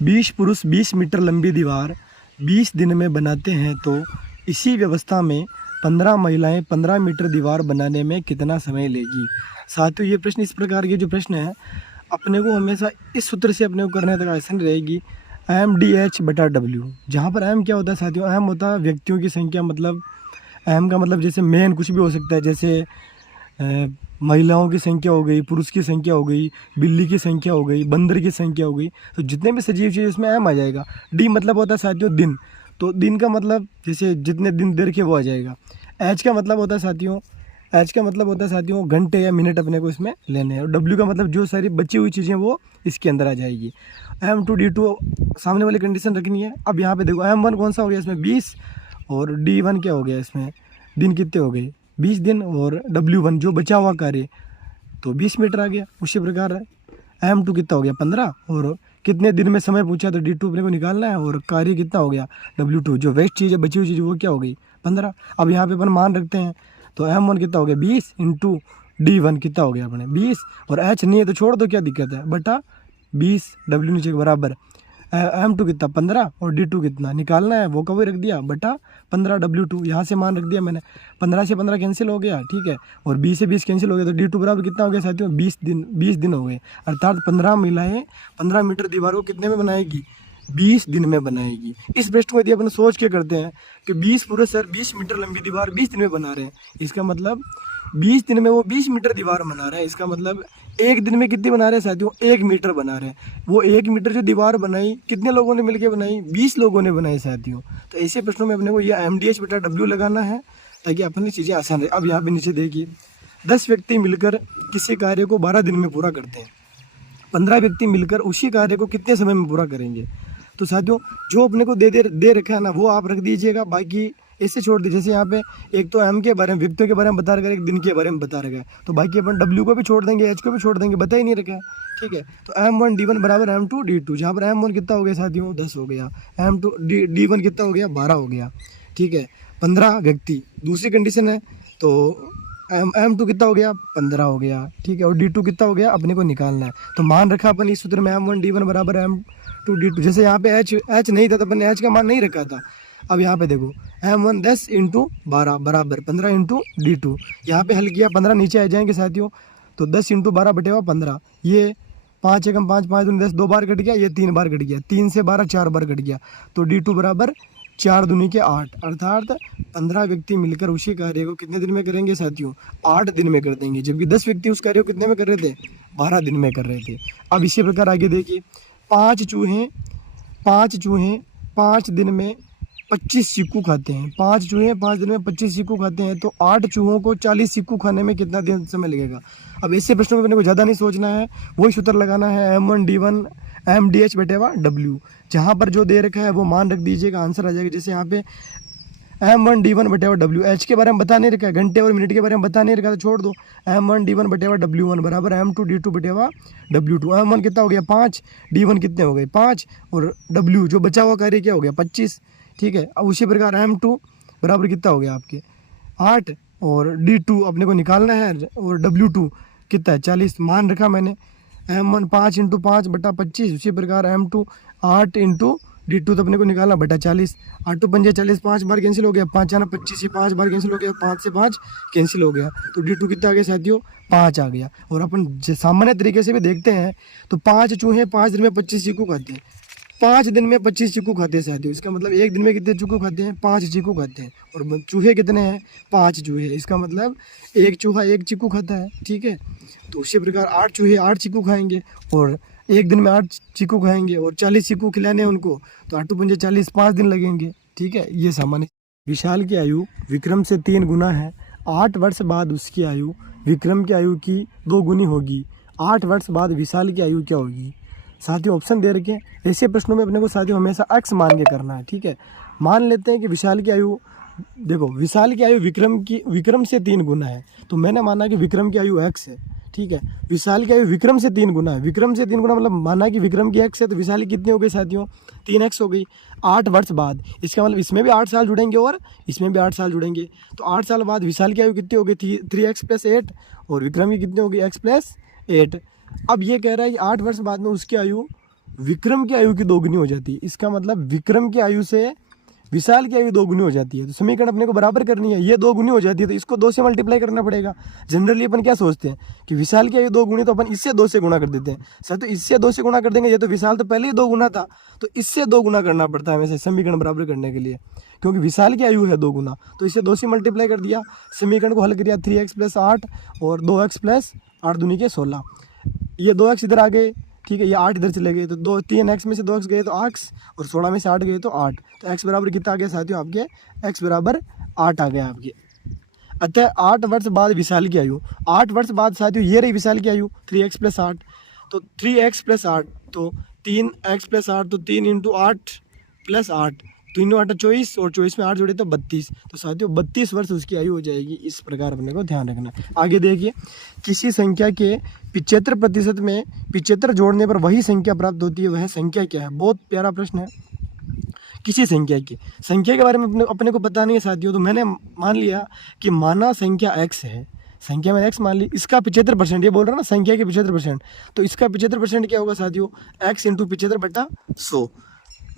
20 पुरुष 20 मीटर लंबी दीवार 20 दिन में बनाते हैं तो इसी व्यवस्था में 15 महिलाएं 15 मीटर दीवार बनाने में कितना समय लेगी। साथियों, ये प्रश्न इस प्रकार के जो प्रश्न है अपने को हमेशा इस सूत्र से अपने को करने तक आसान रहेगी, MDH/W। जहाँ पर M क्या होता है साथियों, M होता है व्यक्तियों की संख्या, मतलब M का मतलब जैसे मेन कुछ भी हो सकता है, जैसे महिलाओं की संख्या हो गई, पुरुष की संख्या हो गई, बिल्ली की संख्या हो गई, बंदर की संख्या हो गई, तो जितने भी सजीव चीज़ उसमें M आ जाएगा। D मतलब होता है साथियों दिन, तो दिन का मतलब जैसे जितने दिन देर के वो आ जाएगा। H का मतलब होता है साथियों घंटे या मिनट अपने को इसमें लेने हैं। और W का मतलब जो सारी बची हुई चीज़ें वो इसके अंदर आ जाएगी। M2D2 सामने वाली कंडीशन रखनी है। अब यहाँ पे देखो M1 कौन सा हो गया इसमें 20, और D1 क्या हो गया इसमें दिन कितने हो गए 20 दिन, और W1 जो बचा हुआ कार्य तो 20 मीटर आ गया। उसी प्रकार M2 कितना हो गया 15, और कितने दिन में समय पूछा तो D2 अपने को निकालना है, और कार्य कितना हो गया W2 जो वेस्ट चीज़ है बची हुई चीज़ वो क्या हो गई 15। अब यहाँ पे अपन मान रखते हैं तो M1 कितना हो गया 20 इंटू D1 कितना हो गया अपने 20, और H नहीं है तो छोड़ दो क्या दिक्कत है, बटा 20 W नीचे के बराबर M2 कितना 15, और D2 कितना निकालना है वो कभी रख दिया बटा 15 W2 यहाँ से मान रख दिया मैंने। 15 से 15 कैंसिल हो गया, ठीक है, और 20 से 20 कैंसिल हो गया, तो D2 बराबर कितना हो गया साथियों 20 दिन हो गए। अर्थात 15 महिलाएं 15 मीटर दीवार को कितने में बनाएगी 20 दिन में बनाएगी। इस प्रश्न को यदि अपन सोच के करते हैं कि 20 पुरुष सर 20 मीटर लंबी दीवार 20 दिन में बना रहे हैं, इसका मतलब 20 दिन में वो 20 मीटर दीवार बना रहे हैं, इसका मतलब एक दिन में कितनी बना रहे हैं साथियों 1 मीटर बना रहे हैं। वो 1 मीटर जो दीवार बनाई कितने लोगों ने मिलकर बनाई 20 लोगों ने बनाई साथियों। तो ऐसे प्रश्नों में अपने को ये MDH/W लगाना है ताकि अपनी चीज़ें आसान रहे। अब यहाँ पे नीचे देखिए 10 व्यक्ति मिलकर किसी कार्य को 12 दिन में पूरा करते हैं, 15 व्यक्ति मिलकर उसी कार्य को कितने समय में पूरा करेंगे। तो साथियों जो अपने को दे रखा है ना वो आप रख दीजिएगा, बाकी ऐसे छोड़ दीजिए। जैसे यहाँ पे एक तो M के बारे में व्यक्तियों के बारे में बता रखा है, एक दिन के बारे में बता रखा है, तो बाकी अपन W को भी छोड़ देंगे, H को भी छोड़ देंगे, बता ही नहीं रखा है, ठीक है। तो M1 D1 बराबर M2 D2, जहाँ पर M1 कितना हो गया साथियों 10 हो गया, M2 D1 कितना हो गया 12 हो गया, ठीक है। 15 व्यक्ति दूसरी कंडीशन है, तो M2 कितना हो गया 15 हो गया, ठीक है, और D2 कितना हो गया अपने को निकालना है। तो मान रखा अपन इस सूत्र में M1 D1 बराबर M2 D2। जैसे यहाँ पे H नहीं था तो अपन ने H का मान नहीं रखा था। अब यहाँ पे देखो M1 10 इंटू 12 बराबर 15 इंटू D2, यहाँ पे हल किया 15 नीचे आ जाएंगे साथियों, तो 10 इंटू 12 बटेगा 15, ये 5 एकम 5 5 दूनी 10 2 बार कट गया, ये 3 बार कट गया, 3 से 12 4 बार कट गया, तो D2 बराबर 4 दूनी के 8, अर्थात 15 व्यक्ति मिलकर उसी कार्य को कितने दिन में करेंगे साथियों 8 दिन में कर देंगे, जबकि 10 व्यक्ति उस कार्य को कितने में कर रहे थे 12 दिन में कर रहे थे। अब इसी प्रकार आगे देखिए 5 चूहे 5 दिन में 25 चीकू खाते हैं, 5 चूहे 5 दिन में 25 चीकू खाते हैं, तो 8 चूहों को 40 चीकू खाने में कितना दिन समय लगेगा। अब ऐसे प्रश्नों में अपने को ज़्यादा नहीं सोचना है, वही सूत्र लगाना है M1 D1 MDH/W। जहाँ पर जो दे रखा है वो मान रख दीजिएगा, आंसर आ जाएगा। जैसे यहाँ पे M1 D1/W, H के बारे में बता नहीं रखा है, घंटे और मिनट के बारे में बता नहीं रखा, तो छोड़ दो। M1 D1/W1 बराबर M2 D2/W2। M1 कितना हो गया 5, D1 कितने हो गए 5, और W जो बचा हुआ कार्य क्या हो गया 25, ठीक है। अब उसी प्रकार M2 बराबर कितना हो गया आपके 8, और D2 अपने को निकालना है, और W2 कितना है 40 मान रखा मैंने। M1 5 इंटू 5 बटा 25, उसी प्रकार M2 8 इंटू D2 तो अपने को निकालना बटा 40, 8 तो 5 40, 5 बार कैंसिल हो गया, 5 आना 25 से 5 बार कैंसिल हो गया, 5 से 5 कैंसिल हो गया, तो D2 कितना आ गया साथियों 5 आ गया। और अपन सामान्य तरीके से भी देखते हैं तो 5 चूहे 5 दिन में 25 चीकू खाते हैं, 5 दिन में 25 चीकू खाते हैं साथियों, इसका मतलब एक दिन में कितने चीकू खाते हैं 5 चीकू खाते हैं, और चूहे कितने हैं 5 चूहे, इसका मतलब एक चूहा 1 चीकू खाता है, ठीक है। तो उसी प्रकार 8 चूहे 8 चीकू खाएंगे, और एक दिन में 8 चीकू खाएंगे, और 40 चीकू खिलाने हैं उनको, तो 8 पंजे 40 5 दिन लगेंगे, ठीक है। ये सामान्य। विशाल की आयु विक्रम से 3 गुना है, 8 वर्ष बाद उसकी आयु विक्रम की आयु की 2 गुनी होगी, 8 वर्ष बाद विशाल की आयु क्या होगी। साथियों ऑप्शन दे रखे हैं। ऐसे प्रश्नों में अपने को साथियों हमेशा x मान के करना है, ठीक है। मान लेते हैं कि विशाल की आयु, देखो विशाल की आयु विक्रम से 3 गुना है, तो मैंने माना कि विक्रम की आयु x है, ठीक है। विशाल की आयु विक्रम से 3 गुना है, विक्रम से 3 गुना मतलब माना कि विक्रम की x है, तो विशाल की कितनी हो गई साथियों 3x हो गई। 8 वर्ष बाद, इसका मतलब इसमें भी 8 साल जुड़ेंगे और इसमें भी 8 साल जुड़ेंगे, तो 8 साल बाद विशाल की आयु कितनी हो गई 3x + 8, और विक्रम की कितनी होगी x + 8। अब ये कह रहा है कि 8 वर्ष बाद में उसकी आयु विक्रम की आयु की दोगुनी हो जाती है। इसका मतलब विक्रम की आयु से विशाल की आयु दोगुनी हो जाती है। तो समीकरण अपने को बराबर करनी है, ये दोगुनी हो जाती है तो इसको 2 से मल्टीप्लाई करना पड़ेगा। जनरली अपन क्या सोचते हैं कि विशाल की आयु 2 गुनी, तो अपन इससे 2 से गुणा कर देते हैं। सर तो इससे 2 से गुणा कर देंगे, ये तो विशाल तो पहले ही 2 गुना था, तो इससे 2 गुना करना पड़ता है हमेशा समीकरण बराबर करने के लिए, क्योंकि विशाल की आयु है 2 गुना। तो इससे 2 से मल्टीप्लाई कर दिया, समीकरण को हल किया 3x + 8 और 2x + 8 दूनी के 16। ये 2x इधर आ गए, ठीक है, ये 8 इधर चले गए, तो 3x में से 2x गए तो x, और 16 में से 8 गए तो 8। तो x बराबर कितना आ गया साथियों आपके, x बराबर 8 आ गया आपके। अतः 8 वर्ष बाद विशाल की आयु, 8 वर्ष बाद साथियों ये रही विशाल की आयु 3x + 8, तो 3x + 8, तो 3x + 8, तो 3 × 8 + 8, 3 × 8 = 24, और 24 में 8 जोड़े तो 32। तो साथियों 32 वर्ष उसकी आयु हो जाएगी। इस प्रकार अपने को ध्यान रखना है। आगे देखिए, किसी संख्या के 75% में 75 जोड़ने पर वही संख्या प्राप्त होती है, वह संख्या क्या है? बहुत प्यारा प्रश्न है। किसी संख्या के बारे में अपने को पता नहीं है साथियों, तो मैंने मान लिया कि माना संख्या x है, संख्या में x मान ली, इसका 75%, ये बोल रहा ना संख्या के 75%, तो इसका 75% क्या होगा साथियों, x × 75/100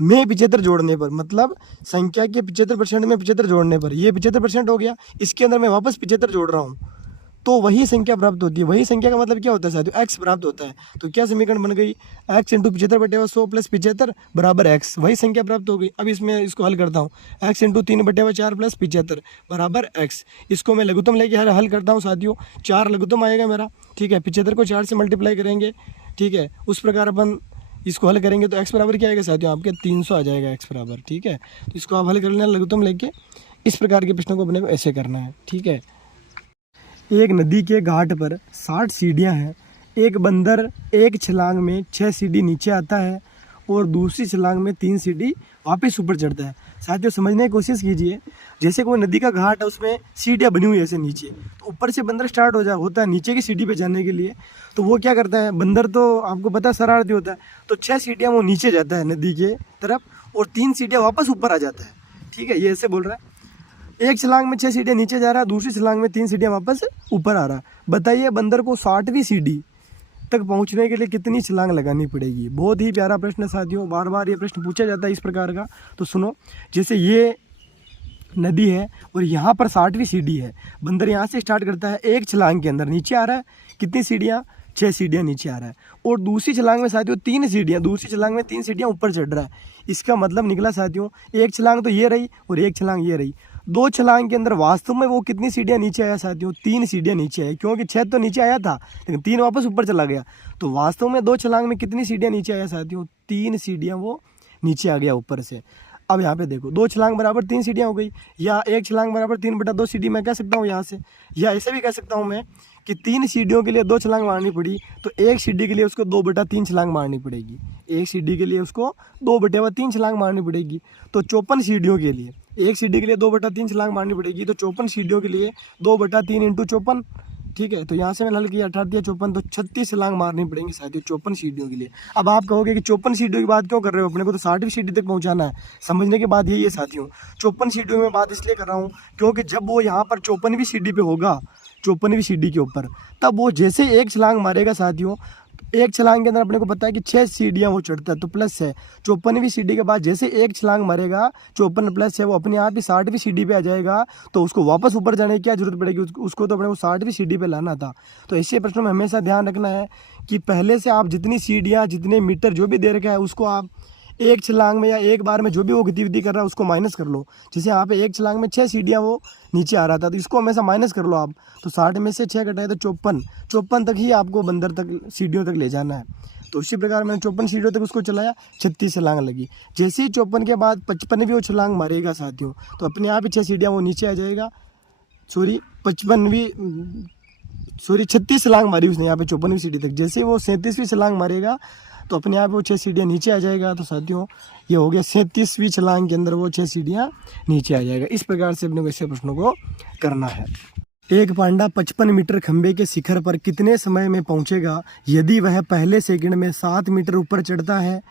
में 75 जोड़ने पर, मतलब संख्या के 75% में 75 जोड़ने पर ये 75% हो गया, इसके अंदर मैं वापस 75 जोड़ रहा हूँ, तो वही संख्या प्राप्त होती है। वही संख्या का मतलब क्या होता है साथियों, x प्राप्त होता है। तो क्या समीकरण बन गई, x × 75/100 + 75 = x, वही संख्या प्राप्त हो गई। अब इसमें इसको हल करता हूँ, x × 3/4 + 75 = x। इसको मैं लघुत्तम लेके हल करता हूँ साथियों, 4 लघुत्तम आएगा मेरा, ठीक है, 75 को 4 से मल्टीप्लाई करेंगे, ठीक है, उस प्रकार अपन इसको हल करेंगे तो x बराबर क्या आएगा साथियों आपके 300 आ जाएगा x बराबर, ठीक है। तो इसको आप हल कर लेना लघुत्तम लेके, इस प्रकार के प्रश्नों को अपने को ऐसे करना है, ठीक है। एक नदी के घाट पर 60 सीढ़ियाँ हैं। एक बंदर एक छलांग में 6 सीढ़ी नीचे आता है और दूसरी छलांग में 3 सीढ़ी वापस ऊपर चढ़ता है। साथियों समझने की कोशिश कीजिए, जैसे कोई नदी का घाट है, उसमें सीढ़ियाँ बनी हुई है ऐसे नीचे, तो ऊपर से बंदर स्टार्ट होता है नीचे की सीढ़ी पे जाने के लिए। तो वो क्या करता है, बंदर तो आपको पता है शरारती होता है, तो 6 सीढ़ियाँ वो नीचे जाता है नदी के तरफ और 3 सीढ़ियाँ वापस ऊपर आ जाता है, ठीक है, ये ऐसे बोल रहा है। एक छलांग में 6 सीढ़ियाँ नीचे जा रहा है, दूसरी छलांग में 3 सीढ़ियाँ वापस ऊपर आ रहा है। बताइए बंदर को 60वीं सीढ़ी तक पहुंचने के लिए कितनी छलांग लगानी पड़ेगी? बहुत ही प्यारा प्रश्न है साथियों, बार बार ये प्रश्न पूछा जाता है इस प्रकार का। तो सुनो, जैसे ये नदी है और यहाँ पर 60वीं सीढ़ी है, बंदर यहाँ से स्टार्ट करता है, एक छलांग के अंदर नीचे आ रहा है, कितनी सीढ़ियाँ, 6 सीढ़ियाँ नीचे आ रहा है, और दूसरी छलांग में साथियों 3 सीढ़ियाँ, दूसरी छलांग में 3 सीढ़ियाँ ऊपर चढ़ रहा है। इसका मतलब निकला साथियों, एक छलांग तो ये रही और एक छलांग ये रही, 2 छलांग के अंदर वास्तव में वो कितनी सीढ़ियाँ नीचे आया साथियों, 3 सीढ़ियाँ नीचे आई, क्योंकि 6 तो नीचे आया था लेकिन 3 वापस ऊपर चला गया। तो वास्तव में 2 छलांग में कितनी सीढ़ियाँ नीचे आया साथियों, 3 सीढ़ियाँ वो नीचे आ गया ऊपर से। अब यहाँ पे देखो, 2 छलांग बराबर 3 सीढ़ियाँ हो गई, या एक छलांग बराबर 3/2 सीढ़ी मैं कह सकता हूँ यहाँ से, या ऐसे भी कह सकता हूँ मैं कि 3 सीढ़ियों के लिए 2 छलांग मारनी पड़ी, तो एक सीढ़ी के लिए उसको 2/3 छलांग मारनी पड़ेगी, एक सीढ़ी के लिए उसको 2/3 छलांग मारनी पड़ेगी। तो 54 सीढ़ियों के लिए एक सीढ़ी के लिए 2/3 छलांग मारनी पड़ेगी, तो 54 सीढ़ियों के लिए 2/3 × 54, ठीक है। तो यहाँ से मैंने हल किया 18 × 54, तो 36 छलांग मारनी पड़ेंगी साथियों 54 सीढ़ियों के लिए। अब आप कहोगे कि 54 सीढ़ियों की बात क्यों कर रहे हो, अपने को तो 60वीं सीढ़ी तक पहुँचाना है। समझने की बात यही है साथियों, 54 सीढ़ियों में बात इसलिए कर रहा हूँ क्योंकि जब वो यहाँ पर 54वीं सीढ़ी पे होगा, 54वीं सीढ़ी के ऊपर, तब वो जैसे एक छलांग मारेगा साथियों, एक छलांग के अंदर अपने को पता है कि 6 सीढ़ियाँ वो चढ़ता है, तो प्लस है 54वीं सीढ़ी के बाद जैसे एक छलांग मारेगा, 54 प्लस है, वो अपने आप ही 60वीं सीढ़ी पे आ जाएगा, तो उसको वापस ऊपर जाने की क्या जरूरत पड़ेगी, उसको तो अपने को 60वीं सीढ़ी पे लाना था। तो ऐसे प्रश्नों में हमेशा ध्यान रखना है कि पहले से आप जितनी सीढ़ियाँ, जितने मीटर जो भी दे रखा है, उसको आप एक छलांग में या एक बार में जो भी वो गतिविधि कर रहा है उसको माइनस कर लो। जैसे यहाँ पे एक छलांग में 6 सीढ़ियाँ वो नीचे आ रहा था, तो इसको हमेशा माइनस कर लो आप, तो 60 में से 6 घटाए तो 54 तक ही आपको बंदर तक सीढ़ियों तक ले जाना है। तो इसी प्रकार मैंने 54 सीढ़ियों तक उसको चलाया, 36 छलांग लगी। जैसे ही 54 के बाद 55वीं वो छलांग मारेगा साथियों, तो अपने आप ही 6 सीढ़ियाँ वो नीचे आ जाएगा, 36 छलांग मारी उसने यहाँ पे 54वीं सीढ़ी तक। जैसे वो 37वीं छलांग मारेगा तो अपने आप वो 6 सीढ़ियाँ नीचे आ जाएगा। तो साथियों ये हो गया 37वीं छलांग के अंदर वो 6 सीढ़ियाँ नीचे आ जाएगा। इस प्रकार से अपने को ऐसे प्रश्नों को करना है। एक पांडा 55 मीटर खंबे के शिखर पर कितने समय में पहुंचेगा यदि वह पहले सेकंड में 7 मीटर ऊपर चढ़ता है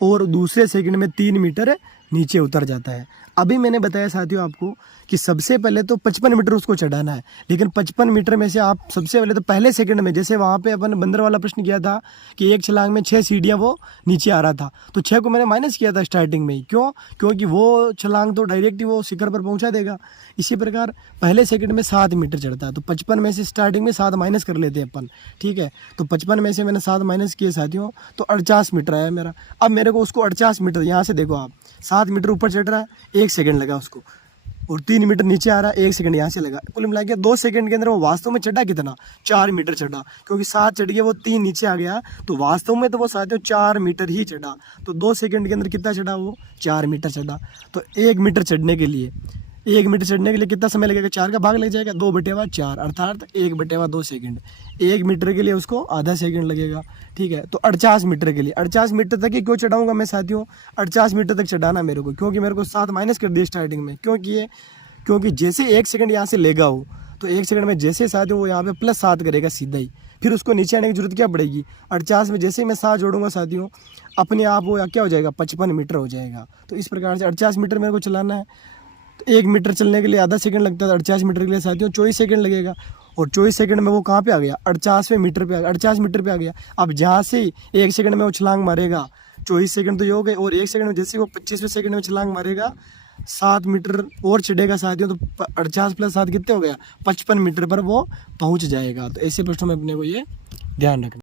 और दूसरे सेकंड में 3 मीटर नीचे उतर जाता है। अभी मैंने बताया साथियों आपको कि सबसे पहले तो 55 मीटर उसको चढ़ाना है, लेकिन 55 मीटर में से आप सबसे पहले तो पहले सेकंड में, जैसे वहाँ पे अपन बंदर वाला प्रश्न किया था कि एक छलांग में 6 सीढ़ियाँ वो नीचे आ रहा था, तो 6 को मैंने माइनस किया था स्टार्टिंग में ही। क्यों? क्योंकि वो छलांग तो डायरेक्ट ही वो शिखर पर पहुँचा देगा। इसी प्रकार पहले सेकंड में 7 मीटर चढ़ता है, तो 55 में से स्टार्टिंग में 7 माइनस कर लेते हैं अपन, ठीक है। तो 55 में से मैंने 7 माइनस किए साथियों, तो 48 मीटर आया मेरा। अब मेरे को उसको 48 मीटर, यहाँ से देखो आप, 7 मीटर ऊपर चढ़ रहा है, 1 सेकंड लगा उसको, और 3 मीटर नीचे आ रहा है, 1 सेकंड यहाँ से लगा। कुल मिला के 2 सेकंड के अंदर वो वास्तव में चढ़ा कितना? 4 मीटर चढ़ा, क्योंकि 7 चढ़ गया वो 3 नीचे आ गया, तो वास्तव में तो वो साथियों 4 मीटर ही चढ़ा। तो 2 सेकंड के अंदर कितना चढ़ा? वो 4 मीटर चढ़ा। तो 1 मीटर चढ़ने के लिए, 1 मीटर चढ़ने के लिए कितना समय लगेगा? 4 का भाग लग जाएगा, 2/4 अर्थात 1/2 सेकंड। 1 मीटर के लिए उसको आधा सेकंड लगेगा, ठीक है। तो 48 मीटर के लिए, 48 मीटर तक ही क्यों चढ़ाऊंगा मैं साथियों? 48 मीटर तक चढ़ाना मेरे को, क्योंकि मेरे को 7 माइनस कर दिया स्टार्टिंग में। क्योंकि जैसे 1 सेकंड यहाँ से लेगा वो, तो 1 सेकंड में जैसे साथियों वो यहाँ पे +7 करेगा सीधा ही, फिर उसको नीचे आने की जरूरत क्या पड़ेगी? 48 में जैसे ही मैं 7 जोड़ूंगा साथियों, अपने आप वो क्या हो जाएगा? 55 मीटर हो जाएगा। तो इस प्रकार से 48 मीटर मेरे को चलाना है। तो 1 मीटर चलने के लिए आधा सेकंड लगता है, 48 मीटर के लिए साथियों 24 सेकंड लगेगा। और 24 सेकंड में वो कहाँ पे आ गया? 48वें मीटर पे आ गया, 48 मीटर पे आ गया। अब जहाँ से 1 सेकंड में वो छलांग मारेगा, 24 सेकंड तो ये हो गए, और 1 सेकंड में जैसे वो 25वें सेकंड में छलांग मारेगा, 7 मीटर और चढ़ेगा साथियों, तो 48 + 7 कितने हो गया? 55 मीटर पर वो पहुँच जाएगा। तो ऐसे प्रश्नों में अपने को ये ध्यान रखना।